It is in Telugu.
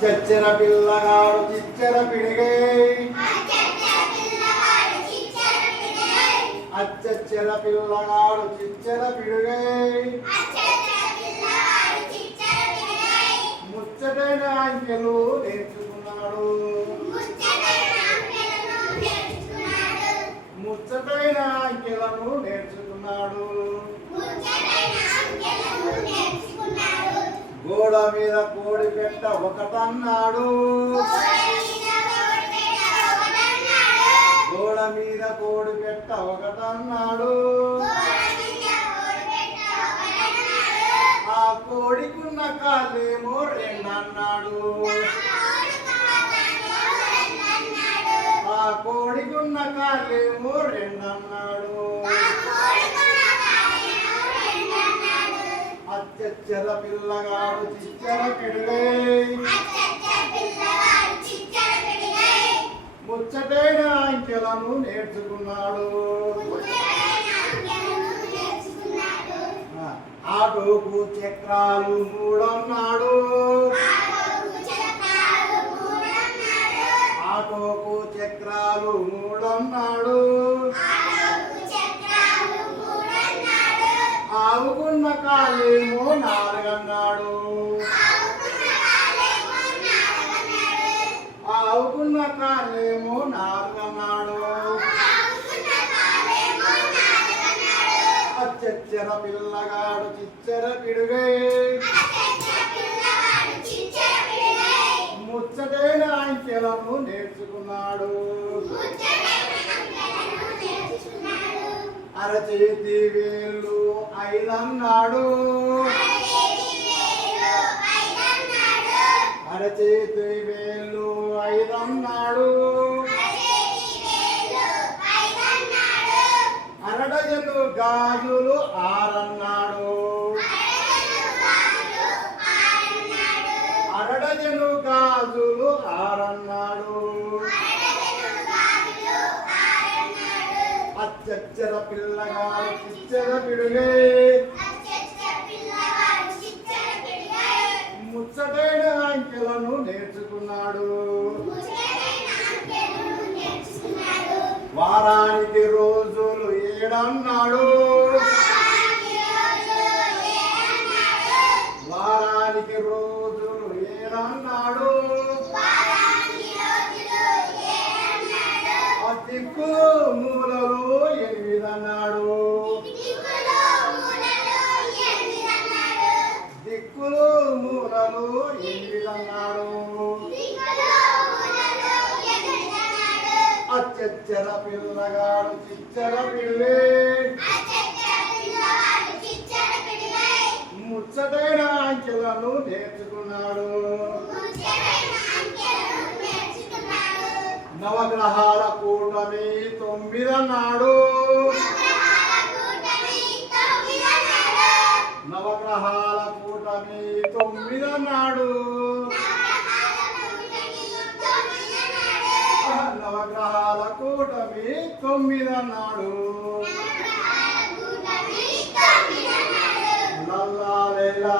అచ్చచ్చర పిల్లగాడు చిచ్చర పిడిగే. అచ్చచ్చర పిల్లగాడు చిచ్చర పిడుగై. ముచ్చటైన అంకెలు నేర్చుకున్నాడు. ముచ్చటైన అంకెలను గోడ మీద కోడి పెట్ట ఒకటన్నాడు. గోడ మీద కోడి పెట్ట ఒకటన్నాడు. ఆ కోడికున్న కాలేమో రెండన్నాడు. ఆ కోడికున్న కాలేమో రెండన్నాడు. చిచ్చర పిల్లగాడు చిచ్చర పిడుగై ముచ్చటైన అంకెలను నేర్చుకున్నాడు. ఆ, ఆటోకు చక్రాలు మూడన్నాడు ఆటోకు చక్రాలు మూడన్నాడు ఆవుకున్న కాళ్ళేమో నాలుగన్నాడు కాలేము కాళ్ళేమో నాలుగన్నాడు. అచ్చచ్చర పిల్లగాడు చిచ్చర పిడుగై. ముచ్చటైన అంకెలను నేర్చుకున్నాడు. అరచేతి వేళ్ళు ఐదన్నాడు. అరచేతి వేళ్ళు ఐదన్నాడు అరడజను గాజులు ఆరన్నాడు. అరడజను గాజులు ఆరన్నాడు. అచ్చచ్చర పిల్లగాడు చిచ్చర పిడుగే ముచ్చటైన అంకెలను నేర్చుకున్నాడు. వారానికి రోజులు ఏడన్నాడు వారానికి రోజులు ఏడన్నాడు. ఆ దిక్కులు మూలలు ఎనిమిదన్నాడు. దిక్కులు మూలలు ఎనిమిదన్నాడు. అచ్చచ్చర పిల్లగాడు చిచ్చర పిల్లే ముచ్చటైన అంకెలను నేర్చుకున్నాడు. నవగ్రహాల కూటమి తొమ్మిదన్నాడు. నవగ్రహాల కూటమి తొమ్మిదన్నాడు. నవగ్రహాల కూటమి తొమ్మిదన్నాడు లల్లా లెల్లా